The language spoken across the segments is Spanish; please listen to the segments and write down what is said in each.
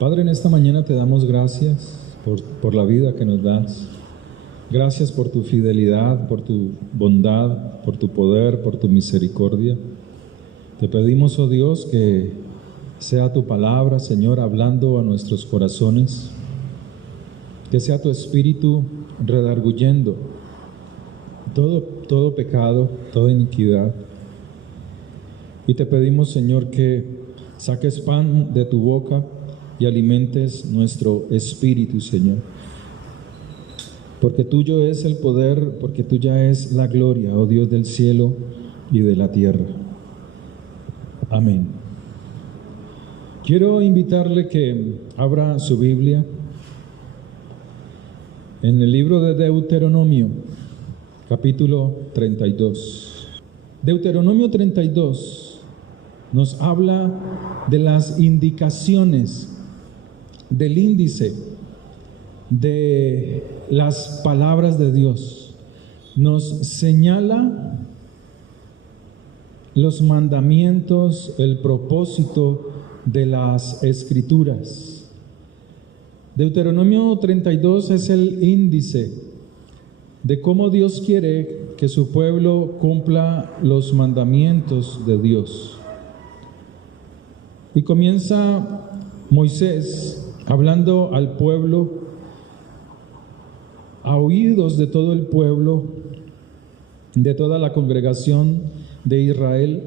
Padre, en esta mañana te damos gracias por la vida que nos das. Gracias por tu fidelidad, por tu bondad, por tu poder, por tu misericordia. Te pedimos, oh Dios, que sea tu palabra, Señor, hablando a nuestros corazones. Que sea tu Espíritu redarguyendo todo pecado, toda iniquidad. Y te pedimos, Señor, que saques pan de tu boca y alimentes nuestro espíritu, Señor. Porque tuyo es el poder, porque tuya es la gloria, oh Dios del cielo y de la tierra. Amén. Quiero invitarle que abra su Biblia en el libro de Deuteronomio, capítulo 32. Deuteronomio 32 nos habla de las indicaciones, del índice de las palabras de Dios. Nos señala los mandamientos, el propósito de las Escrituras. Deuteronomio 32 es el índice de cómo Dios quiere que su pueblo cumpla los mandamientos de Dios. Y comienza Moisés hablando al pueblo, a oídos de todo el pueblo, de toda la congregación de Israel,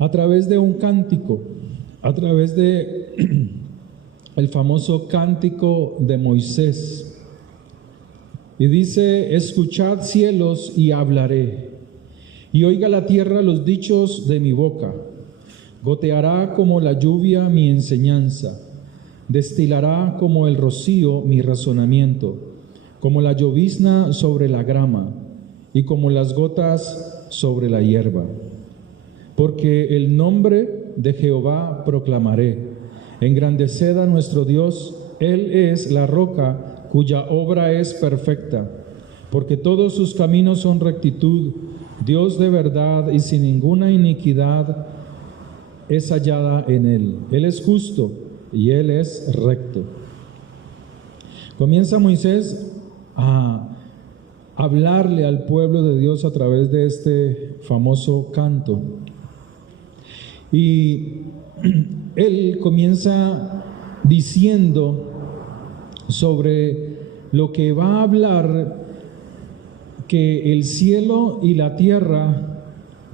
a través de un cántico, a través de el famoso cántico de Moisés. Y dice: escuchad cielos y hablaré, y oiga la tierra los dichos de mi boca. Goteará como la lluvia mi enseñanza, destilará como el rocío mi razonamiento, como la llovizna sobre la grama y como las gotas sobre la hierba. Porque el nombre de Jehová proclamaré, engrandeced a nuestro Dios, Él es la roca cuya obra es perfecta, porque todos sus caminos son rectitud, Dios de verdad y sin ninguna iniquidad es hallada en Él. Él es justo y Él es recto. Comienza Moisés a hablarle al pueblo de Dios a través de este famoso canto. Y él comienza diciendo sobre lo que va a hablar, que el cielo y la tierra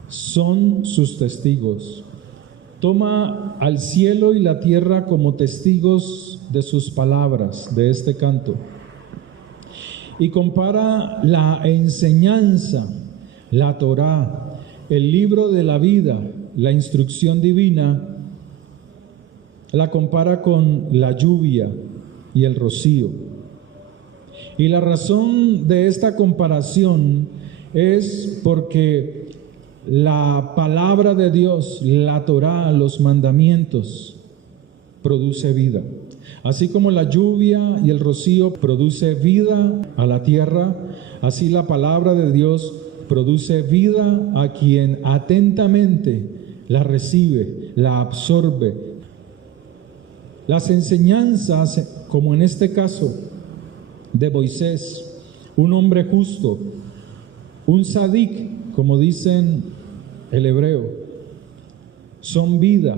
son sus testigos. Toma al cielo y la tierra como testigos de sus palabras, de este canto. Y compara la enseñanza, la Torá, el libro de la vida, la instrucción divina, la compara con la lluvia y el rocío. Y la razón de esta comparación es porque la palabra de Dios, la Torá, los mandamientos, produce vida. Así como la lluvia y el rocío produce vida a la tierra, así la palabra de Dios produce vida a quien atentamente la recibe, la absorbe. Las enseñanzas, como en este caso de Moisés, un hombre justo, un sadik, como dicen el hebreo, son vida,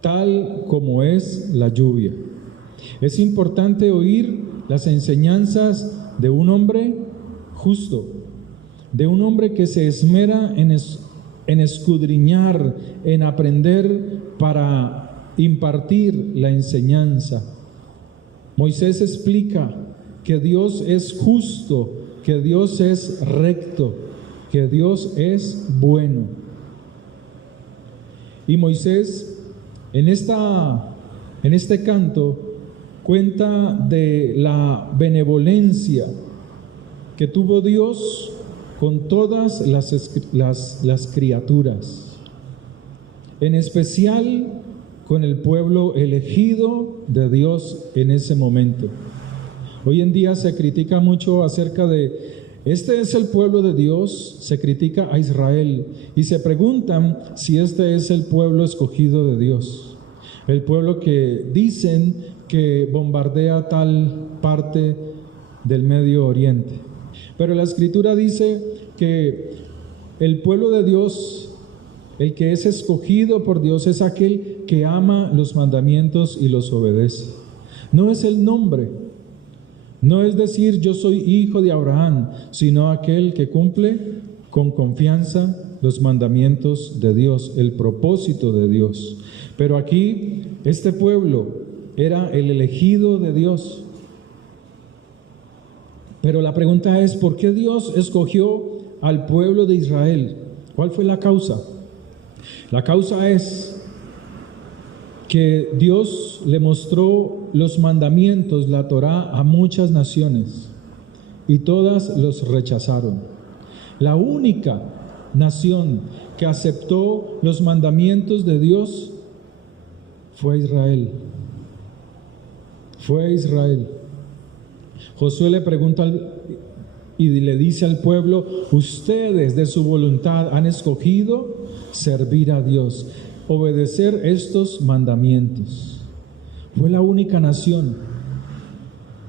tal como es la lluvia. Es importante oír las enseñanzas de un hombre justo, de un hombre que se esmera en escudriñar, en aprender para impartir la enseñanza. Moisés explica que Dios es justo, que Dios es recto, que Dios es bueno. Y Moisés en este canto cuenta de la benevolencia que tuvo Dios con todas las criaturas, en especial con el pueblo elegido de Dios en ese momento. Hoy en día se critica mucho acerca de este es el pueblo de Dios, se critica a Israel y se preguntan si este es el pueblo escogido de Dios. el pueblo que dicen que bombardea tal parte del Medio Oriente. Pero la Escritura dice que el pueblo de Dios, el que es escogido por Dios, es aquel que ama los mandamientos y los obedece. No es el nombre, no es decir yo soy hijo de Abraham, sino aquel que cumple con confianza los mandamientos de Dios, el propósito de Dios. Pero aquí este pueblo era el elegido de Dios. Pero la pregunta es, ¿por qué Dios escogió al pueblo de Israel? ¿Cuál fue la causa? La causa es que Dios le mostró los mandamientos, la Torá, a muchas naciones y todas los rechazaron. La única nación que aceptó los mandamientos de Dios fue Israel. Fue Israel. Josué le pregunta y le dice al pueblo, ustedes de su voluntad han escogido servir a Dios, obedecer estos mandamientos. Fue la única nación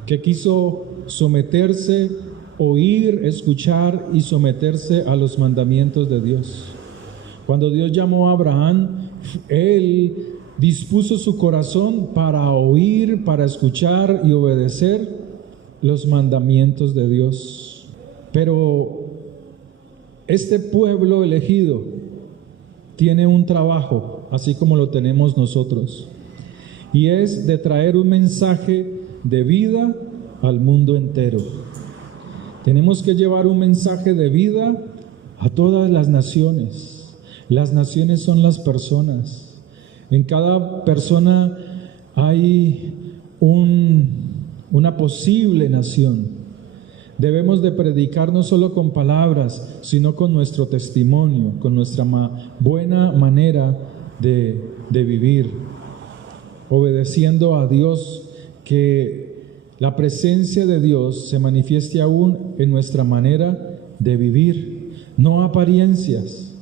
que quiso someterse, oír, escuchar y someterse a los mandamientos de Dios. Cuando Dios llamó a Abraham, él dispuso su corazón para oír, para escuchar y obedecer los mandamientos de Dios. Pero este pueblo elegido tiene un trabajo, así como lo tenemos nosotros, y es de traer un mensaje de vida al mundo entero. Tenemos que llevar un mensaje de vida a todas las naciones. Las naciones son las personas. En cada persona hay una posible nación. Debemos de predicar no solo con palabras, sino con nuestro testimonio, con nuestra buena manera de vivir, obedeciendo a Dios, que la presencia de Dios se manifieste aún en nuestra manera de vivir, no apariencias,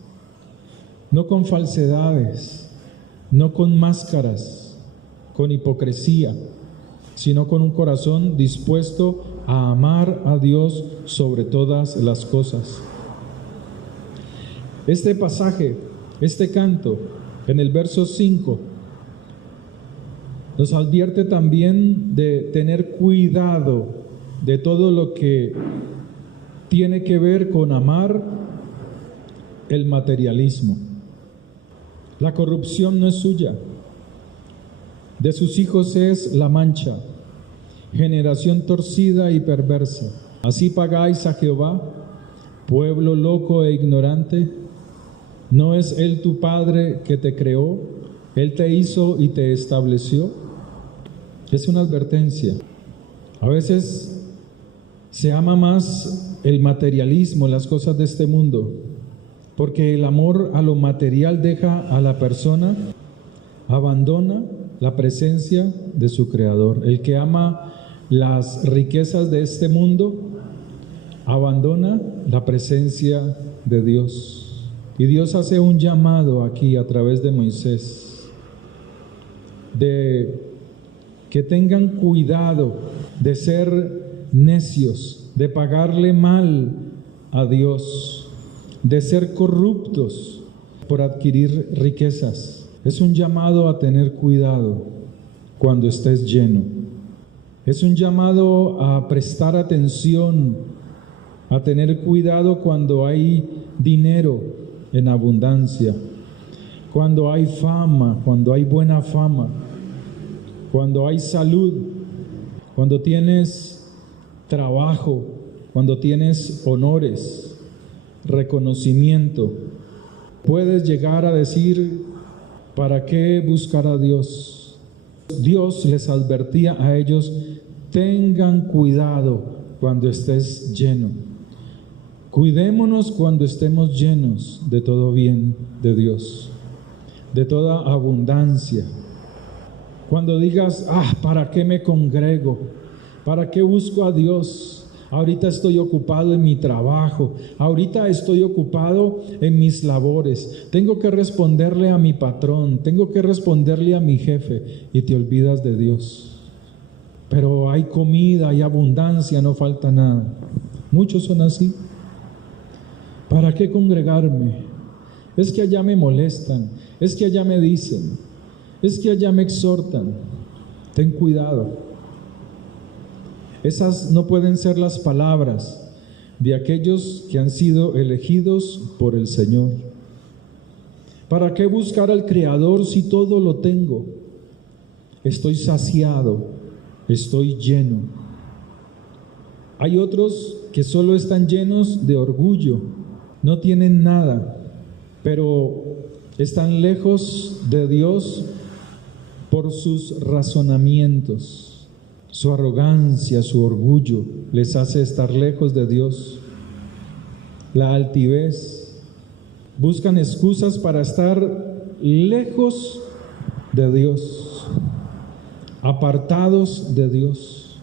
no con falsedades, no con máscaras, con hipocresía, sino con un corazón dispuesto a amar a Dios sobre todas las cosas. Este pasaje, este canto, en el verso 5, nos advierte también de tener cuidado de todo lo que tiene que ver con amar el materialismo. La corrupción no es suya, de sus hijos es la mancha, generación torcida y perversa. Así pagáis a Jehová, pueblo loco e ignorante. ¿No es Él tu Padre que te creó? Él te hizo y te estableció. Es una advertencia. A veces se ama más el materialismo, las cosas de este mundo, porque el amor a lo material deja a la persona, abandona la presencia de su Creador. El que ama las riquezas de este mundo abandona la presencia de Dios. Y Dios hace un llamado aquí a través de Moisés de que tengan cuidado de ser necios, de pagarle mal a Dios, de ser corruptos por adquirir riquezas. Es un llamado a tener cuidado cuando estés lleno. Es un llamado a prestar atención, a tener cuidado cuando hay dinero en abundancia, cuando hay fama, cuando hay buena fama, cuando hay salud, cuando tienes trabajo, cuando tienes honores, reconocimiento. Puedes llegar a decir, ¿para qué buscar a Dios? Dios les advertía a ellos, tengan cuidado cuando estés lleno. Cuidémonos cuando estemos llenos de todo bien de Dios, de toda abundancia. Cuando digas, ¿para qué me congrego? ¿Para qué busco a Dios? ahorita estoy ocupado en mi trabajo, ahorita estoy ocupado en mis labores, tengo que responderle a mi patrón, tengo que responderle a mi jefe, y te olvidas de Dios. Pero hay comida, hay abundancia, no falta nada. Muchos son así. ¿Para qué congregarme? Es que allá me molestan, es que allá me dicen, es que allá me exhortan. Ten cuidado. Esas no pueden ser las palabras de aquellos que han sido elegidos por el Señor. ¿Para qué buscar al Creador si todo lo tengo? Estoy saciado, estoy lleno. Hay otros que solo están llenos de orgullo, no tienen nada, pero están lejos de Dios por sus razonamientos. Su arrogancia, su orgullo les hace estar lejos de Dios. La altivez, buscan excusas para estar lejos de Dios, apartados de Dios.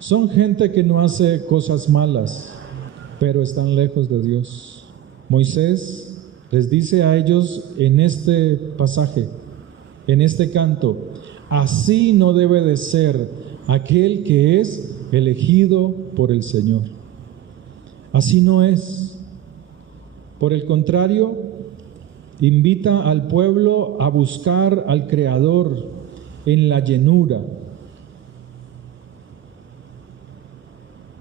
Son gente que no hace cosas malas, pero están lejos de Dios. Moisés les dice a ellos en este pasaje, en este canto: así no debe de ser aquel que es elegido por el Señor. Así no es. Por el contrario, invita al pueblo a buscar al Creador en la llenura,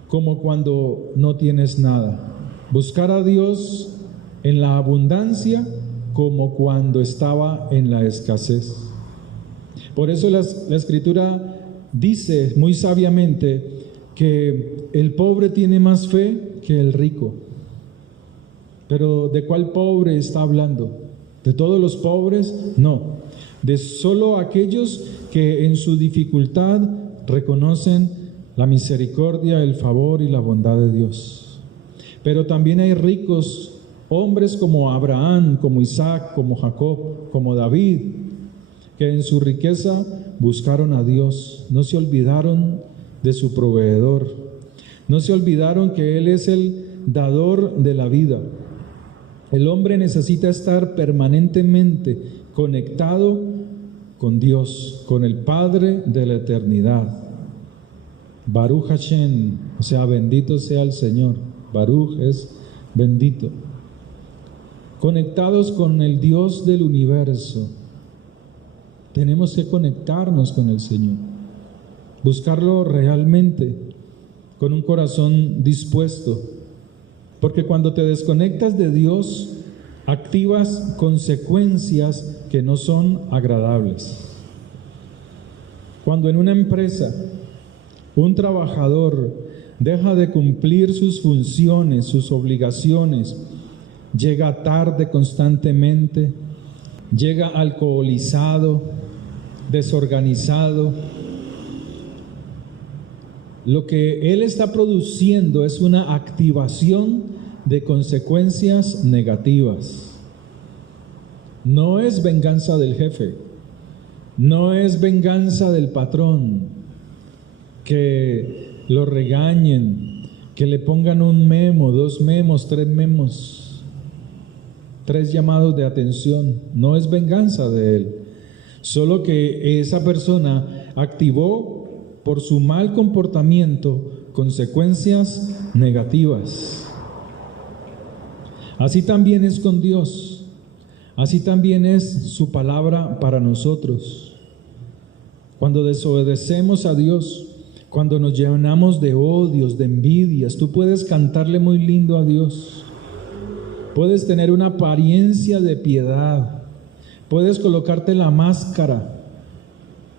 como cuando no tienes nada. Buscar a Dios en la abundancia, como cuando estaba en la escasez. Por eso la Escritura dice muy sabiamente que el pobre tiene más fe que el rico. Pero ¿de cuál pobre está hablando? ¿De todos los pobres? No, de solo aquellos que en su dificultad reconocen la misericordia, el favor y la bondad de Dios. Pero también hay ricos, hombres como Abraham, como Isaac, como Jacob, como David, que en su riqueza buscaron a Dios, no se olvidaron de su proveedor, no se olvidaron que Él es el dador de la vida. El hombre necesita estar permanentemente conectado con Dios, con el Padre de la eternidad. Baruch Hashem, o sea, bendito sea el Señor. Baruch es bendito. Conectados con el Dios del universo. Tenemos que conectarnos con el Señor, buscarlo realmente, con un corazón dispuesto, porque cuando te desconectas de Dios, activas consecuencias que no son agradables. Cuando en una empresa un trabajador deja de cumplir sus funciones, sus obligaciones, llega tarde constantemente, llega alcoholizado, desorganizado, lo que él está produciendo es una activación de consecuencias negativas. No es venganza del jefe, no es venganza del patrón, que lo regañen, que le pongan un memo, 2 memos, 3 memos, 3 llamados de atención. No es venganza de él, solo que esa persona activó por su mal comportamiento consecuencias negativas. Así también es con Dios, así también es su palabra para nosotros. Cuando desobedecemos a Dios, cuando nos llenamos de odios, de envidias, tú puedes cantarle muy lindo a Dios, puedes tener una apariencia de piedad, puedes colocarte la máscara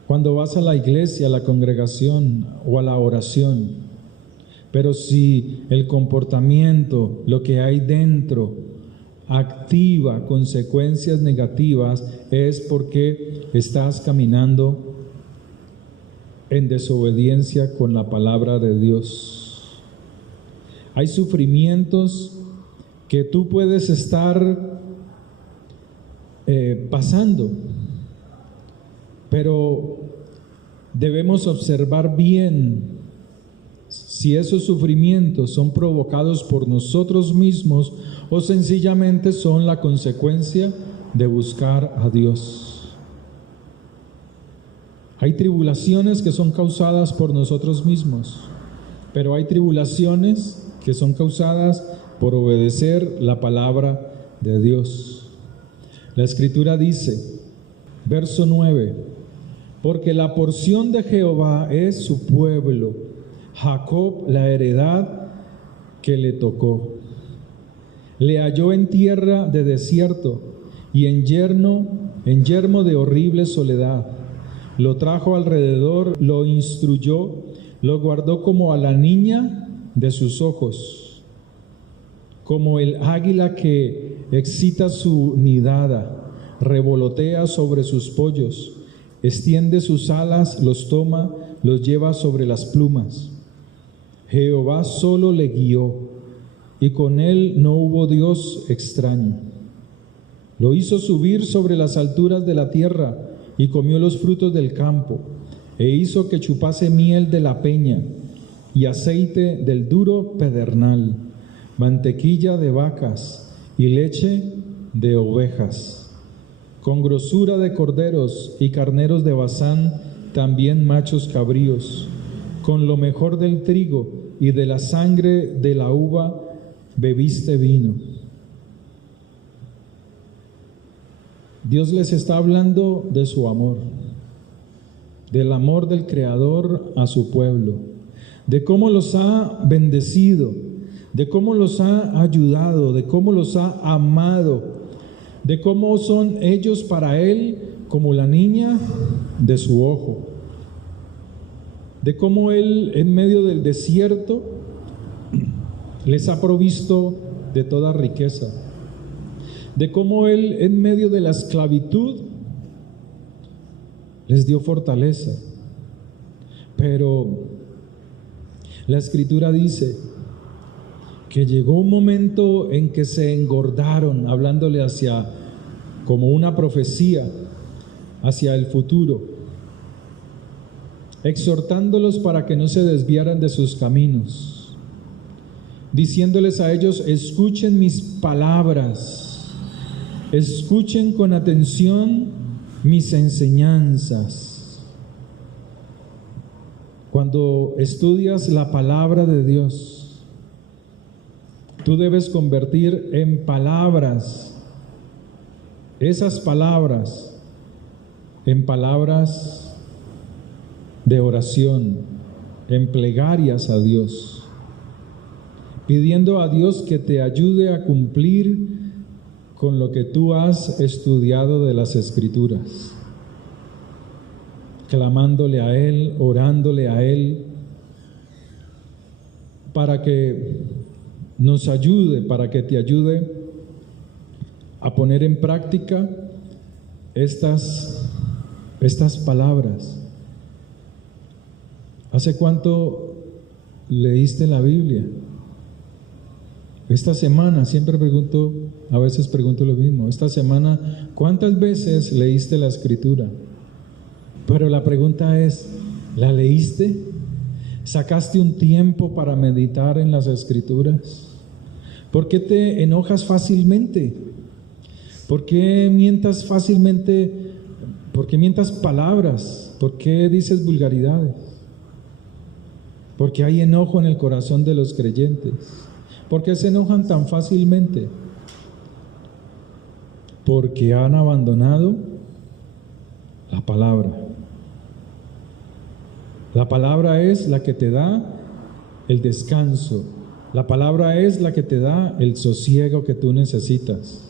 cuando vas a la iglesia, a la congregación o a la oración, pero si el comportamiento, lo que hay dentro, activa consecuencias negativas, es porque estás caminando en desobediencia con la palabra de Dios. Hay sufrimientos que tú puedes estar pasando, pero debemos observar bien si esos sufrimientos son provocados por nosotros mismos o sencillamente son la consecuencia de buscar a Dios. Hay tribulaciones que son causadas por nosotros mismos, pero hay tribulaciones que son causadas por obedecer la palabra de Dios. La Escritura dice, verso 9, porque la porción de Jehová es su pueblo, Jacob la heredad que le tocó. Le halló en tierra de desierto y en yermo de horrible soledad. Lo trajo alrededor, lo instruyó, lo guardó como a la niña de sus ojos, como el águila que excita su nidada, revolotea sobre sus pollos, extiende sus alas, los toma, los lleva sobre las plumas. Jehová solo le guió, y con él no hubo Dios extraño. Lo hizo subir sobre las alturas de la tierra, y comió los frutos del campo, e hizo que chupase miel de la peña, y aceite del duro pedernal, mantequilla de vacas, y leche de ovejas, con grosura de corderos y carneros de Basán, también machos cabríos, con lo mejor del trigo y de la sangre de la uva bebiste vino. Dios les está hablando de su amor, del amor del Creador a su pueblo, de cómo los ha bendecido, de cómo los ha ayudado, de cómo los ha amado, de cómo son ellos para Él como la niña de su ojo, de cómo Él en medio del desierto les ha provisto de toda riqueza, de cómo Él en medio de la esclavitud les dio fortaleza. Pero la Escritura dice que llegó un momento en que se engordaron, hablándole hacia, como una profecía, hacia el futuro, exhortándolos para que no se desviaran de sus caminos, diciéndoles a ellos: escuchen mis palabras, escuchen con atención mis enseñanzas. Cuando estudias la palabra de Dios, tú debes convertir en palabras, esas palabras, en palabras de oración, en plegarias a Dios, pidiendo a Dios que te ayude a cumplir con lo que tú has estudiado de las Escrituras, clamándole a Él, orándole a Él, para que nos ayude, para que te ayude a poner en práctica estas palabras. ¿Hace cuánto leíste la Biblia? Esta semana, a veces pregunto lo mismo. Esta semana, ¿cuántas veces leíste la Escritura? Pero la pregunta es, ¿la leíste? ¿Sacaste un tiempo para meditar en las Escrituras? ¿Por qué te enojas fácilmente? ¿Por qué mientas fácilmente? ¿Por qué mientas palabras? ¿Por qué dices vulgaridades? Porque hay enojo en el corazón de los creyentes. ¿Por qué se enojan tan fácilmente? Porque han abandonado la palabra. La palabra es la que te da el descanso. La palabra es la que te da el sosiego que tú necesitas.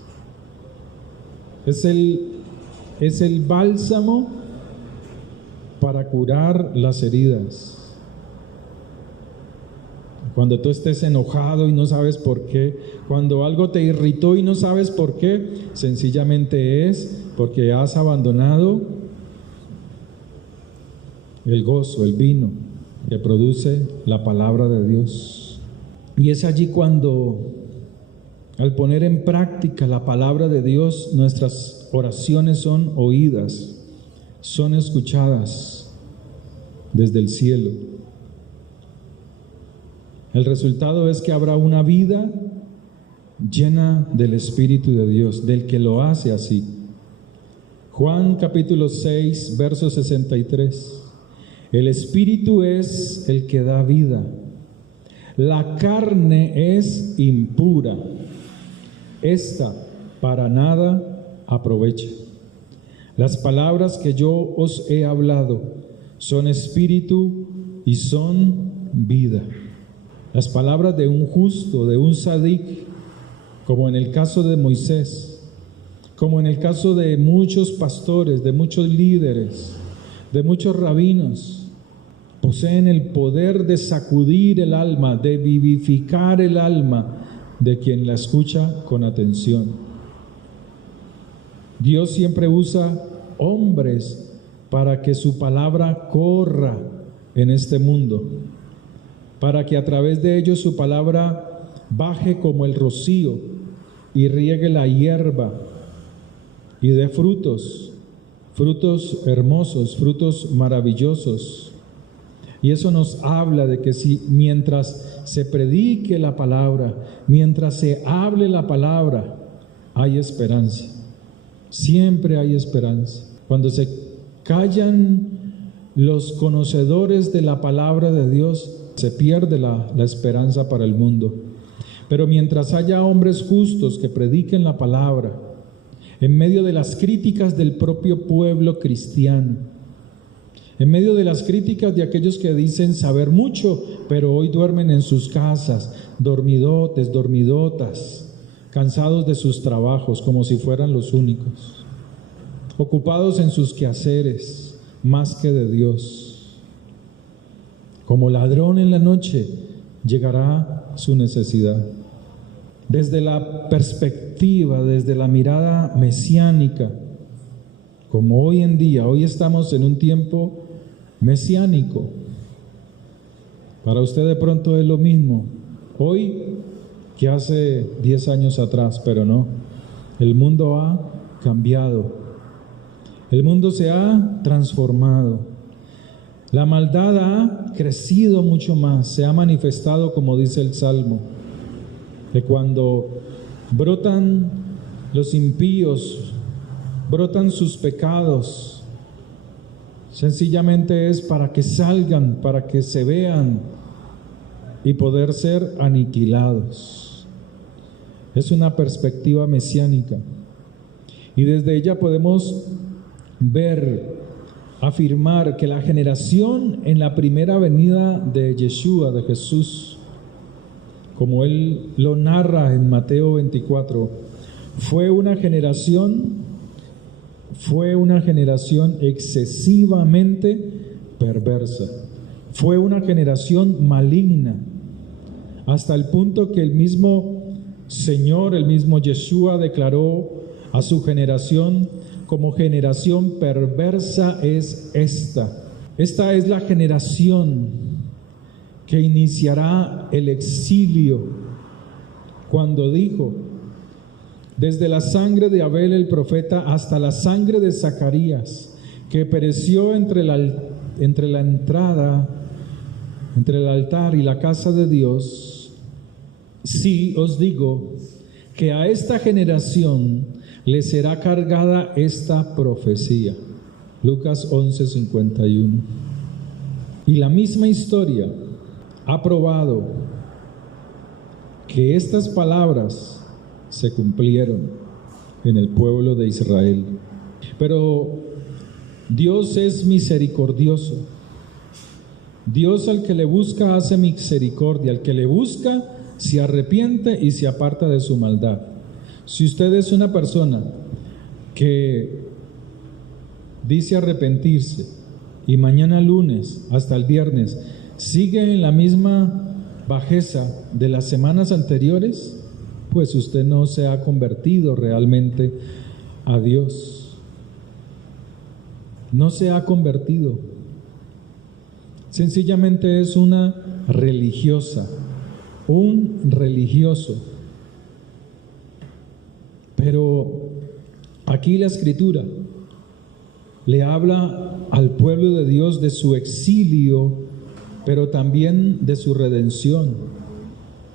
Es el bálsamo para curar las heridas. Cuando tú estés enojado y no sabes por qué, cuando algo te irritó y no sabes por qué, sencillamente es porque has abandonado el gozo, el vino que produce la palabra de Dios. Y es allí cuando, al poner en práctica la palabra de Dios, nuestras oraciones son oídas, son escuchadas desde el cielo. El resultado es que habrá una vida llena del Espíritu de Dios, del que lo hace así. Juan capítulo 6, verso 63. El Espíritu es el que da vida. La carne es impura. Esta para nada aprovecha. Las palabras que yo os he hablado son espíritu y son vida. Las palabras de un justo, de un sadik, como en el caso de Moisés, como en el caso de muchos pastores, de muchos líderes, de muchos rabinos, poseen el poder de sacudir el alma, de vivificar el alma de quien la escucha con atención. Dios siempre usa hombres para que su palabra corra en este mundo, para que a través de ellos su palabra baje como el rocío y riegue la hierba y dé frutos, frutos hermosos, frutos maravillosos. Y eso nos habla de que si mientras se predique la palabra, mientras se hable la palabra, hay esperanza. Siempre hay esperanza. Cuando se callan los conocedores de la palabra de Dios, se pierde la esperanza para el mundo. Pero mientras haya hombres justos que prediquen la palabra, en medio de las críticas del propio pueblo cristiano, en medio de las críticas de aquellos que dicen saber mucho, pero hoy duermen en sus casas, dormidotes, dormidotas, cansados de sus trabajos como si fueran los únicos, ocupados en sus quehaceres más que de Dios. Como ladrón en la noche llegará su necesidad. Desde la perspectiva, desde la mirada mesiánica, como hoy en día, hoy estamos en un tiempo mesiánico. Para usted de pronto es lo mismo hoy que hace 10 años atrás, pero no. El mundo ha cambiado. El mundo se ha transformado. La maldad ha crecido mucho más, se ha manifestado, como dice el Salmo, que cuando brotan los impíos, brotan sus pecados, sencillamente es para que salgan, para que se vean y poder ser aniquilados. Es una perspectiva mesiánica y desde ella podemos ver, afirmar que la generación en la primera venida de Yeshua, de Jesús, como él lo narra en Mateo 24, fue una generación excesivamente perversa, fue una generación maligna, hasta el punto que el mismo Señor, el mismo Yeshua declaró a su generación: como generación perversa es esta. Esta es la generación que iniciará el exilio, cuando dijo: desde la sangre de Abel el profeta hasta la sangre de Zacarías, que pereció entre el altar y la casa de Dios, sí os digo que a esta generación le será cargada esta profecía. Lucas 11:51. Y la misma historia ha probado que estas palabras se cumplieron en el pueblo de Israel. Pero Dios es misericordioso. Dios al que le busca hace misericordia, al que le busca se arrepiente y se aparta de su maldad. Si usted es una persona que dice arrepentirse y mañana lunes hasta el viernes sigue en la misma bajeza de las semanas anteriores, pues usted no se ha convertido realmente a Dios. No se ha convertido. Sencillamente es una religiosa, un religioso. Pero aquí la Escritura le habla al pueblo de Dios de su exilio, pero también de su redención.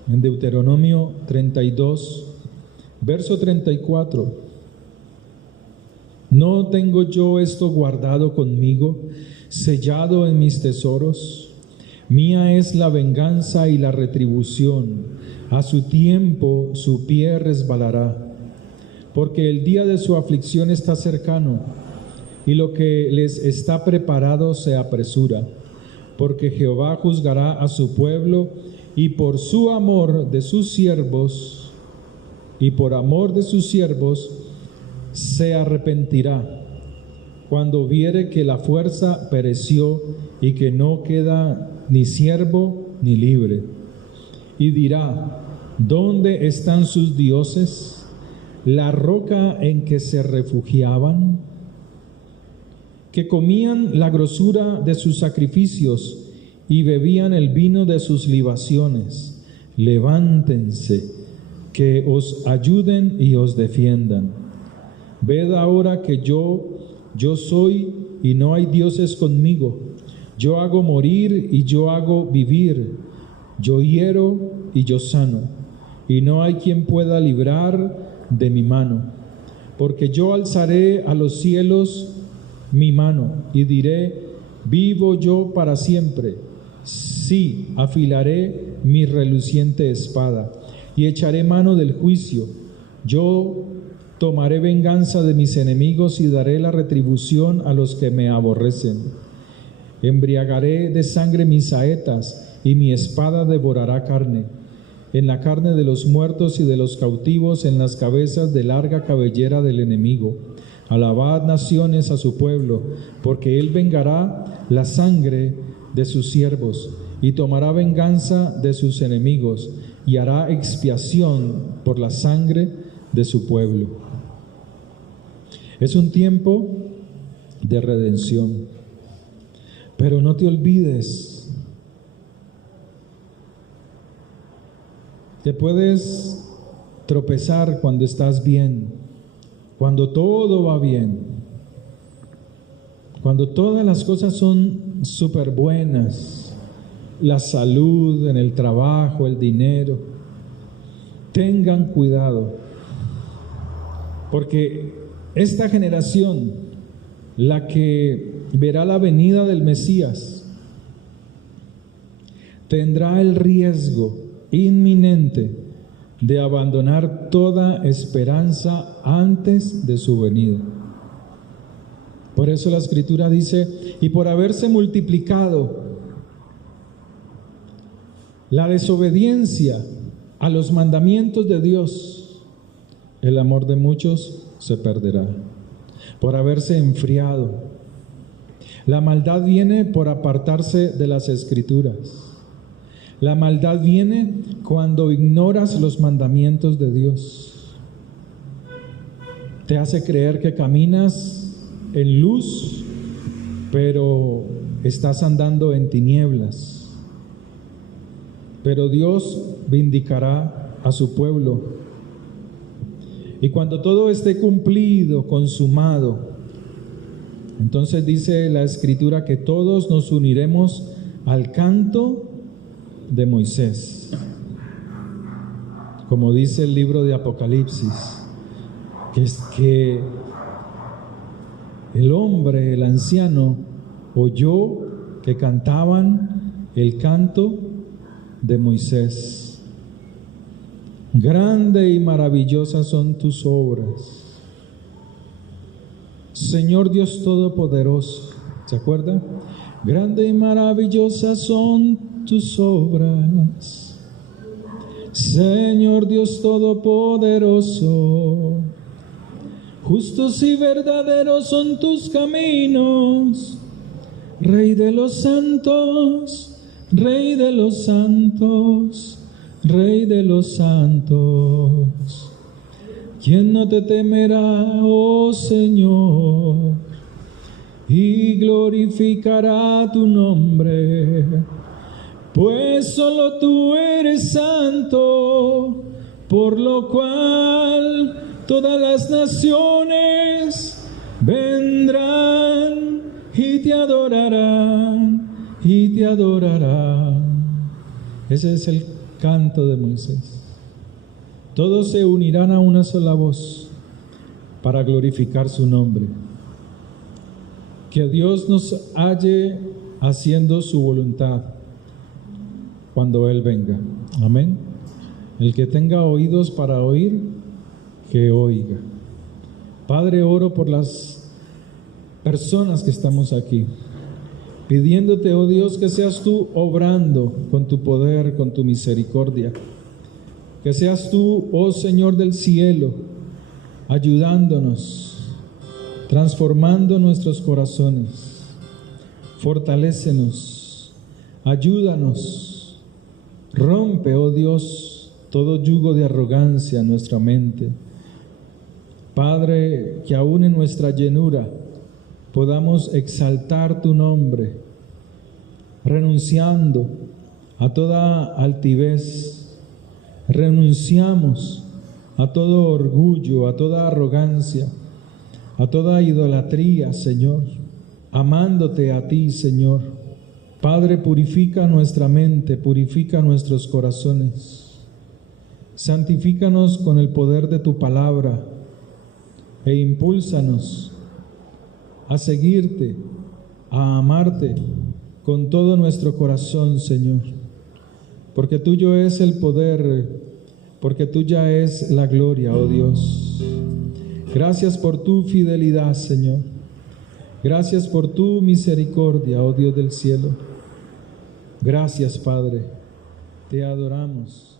en Deuteronomio 32, verso 34. ¿No tengo yo esto guardado conmigo, sellado en mis tesoros? Mía es la venganza y la retribución. A su tiempo su pie resbalará, porque el día de su aflicción está cercano, y lo que les está preparado se apresura. Porque Jehová juzgará a su pueblo, y por su amor de sus siervos, se arrepentirá, cuando viere que la fuerza pereció y que no queda ni siervo ni libre. Y dirá: ¿dónde están sus dioses, la roca en que se refugiaban? Que comían la grosura de sus sacrificios y bebían el vino de sus libaciones. Levántense, que os ayuden y os defiendan. Ved ahora que yo soy y no hay dioses conmigo. Yo hago morir y yo hago vivir. Yo hiero y yo sano, y no hay quien pueda librar de mi mano. Porque yo alzaré a los cielos mi mano y diré: vivo yo para siempre. Sí, afilaré mi reluciente espada y echaré mano del juicio. Yo tomaré venganza de mis enemigos y daré la retribución a los que me aborrecen. Embriagaré de sangre mis saetas, y mi espada devorará carne. En la carne de los muertos y de los cautivos, en las cabezas de larga cabellera del enemigo. Alabad, naciones, a su pueblo, porque él vengará la sangre de sus siervos y tomará venganza de sus enemigos y hará expiación por la sangre de su pueblo. Es un tiempo de redención, pero no te olvides. Te puedes tropezar cuando estás bien, cuando todo va bien, cuando todas las cosas son súper buenas, la salud, en el trabajo, el dinero. Tengan cuidado, porque esta generación, la que verá la venida del Mesías, tendrá el riesgo inminente de abandonar toda esperanza antes de su venida. Por eso la Escritura dice: y por haberse multiplicado la desobediencia a los mandamientos de Dios, el amor de muchos se perderá. Por haberse enfriado. La maldad viene por apartarse de las Escrituras. La maldad viene cuando ignoras los mandamientos de Dios. Te hace creer que caminas en luz, pero estás andando en tinieblas. Pero Dios vindicará a su pueblo. Y cuando todo esté cumplido, consumado, entonces dice la Escritura que todos nos uniremos al canto de Moisés, como dice el libro de Apocalipsis, que es que el hombre, el anciano, oyó que cantaban el canto de Moisés. Grande y maravillosas son tus obras, Señor Dios Todopoderoso. ¿Se acuerda? Grande y maravillosas son tus obras, Señor Dios Todopoderoso. Justos y verdaderos son tus caminos, Rey de los santos, Rey de los santos, Rey de los santos. ¿Quién no te temerá, oh Señor, y glorificará tu nombre? Pues solo tú eres santo, por lo cual todas las naciones vendrán y te adorarán, y te adorarán. Ese es el canto de Moisés. Todos se unirán a una sola voz para glorificar su nombre. Que Dios nos halle haciendo su voluntad cuando Él venga. Amén. El que tenga oídos para oír, que oiga. Padre, oro por las personas que estamos aquí, pidiéndote, oh Dios, que seas tú obrando con tu poder, con tu misericordia. Que seas tú, oh Señor del cielo, ayudándonos, transformando nuestros corazones. Fortalécenos, ayúdanos, rompe, oh Dios, todo yugo de arrogancia en nuestra mente. Padre, que aún en nuestra llenura podamos exaltar tu nombre, renunciando a toda altivez, renunciamos a todo orgullo, a toda arrogancia, a toda idolatría, Señor, amándote a ti, Señor. Padre, purifica nuestra mente, purifica nuestros corazones, santifícanos con el poder de tu palabra e impúlsanos a seguirte, a amarte con todo nuestro corazón, Señor, porque tuyo es el poder, porque tuya es la gloria, oh Dios. Gracias por tu fidelidad, Señor. Gracias por tu misericordia, oh Dios del cielo. Gracias, Padre. Te adoramos.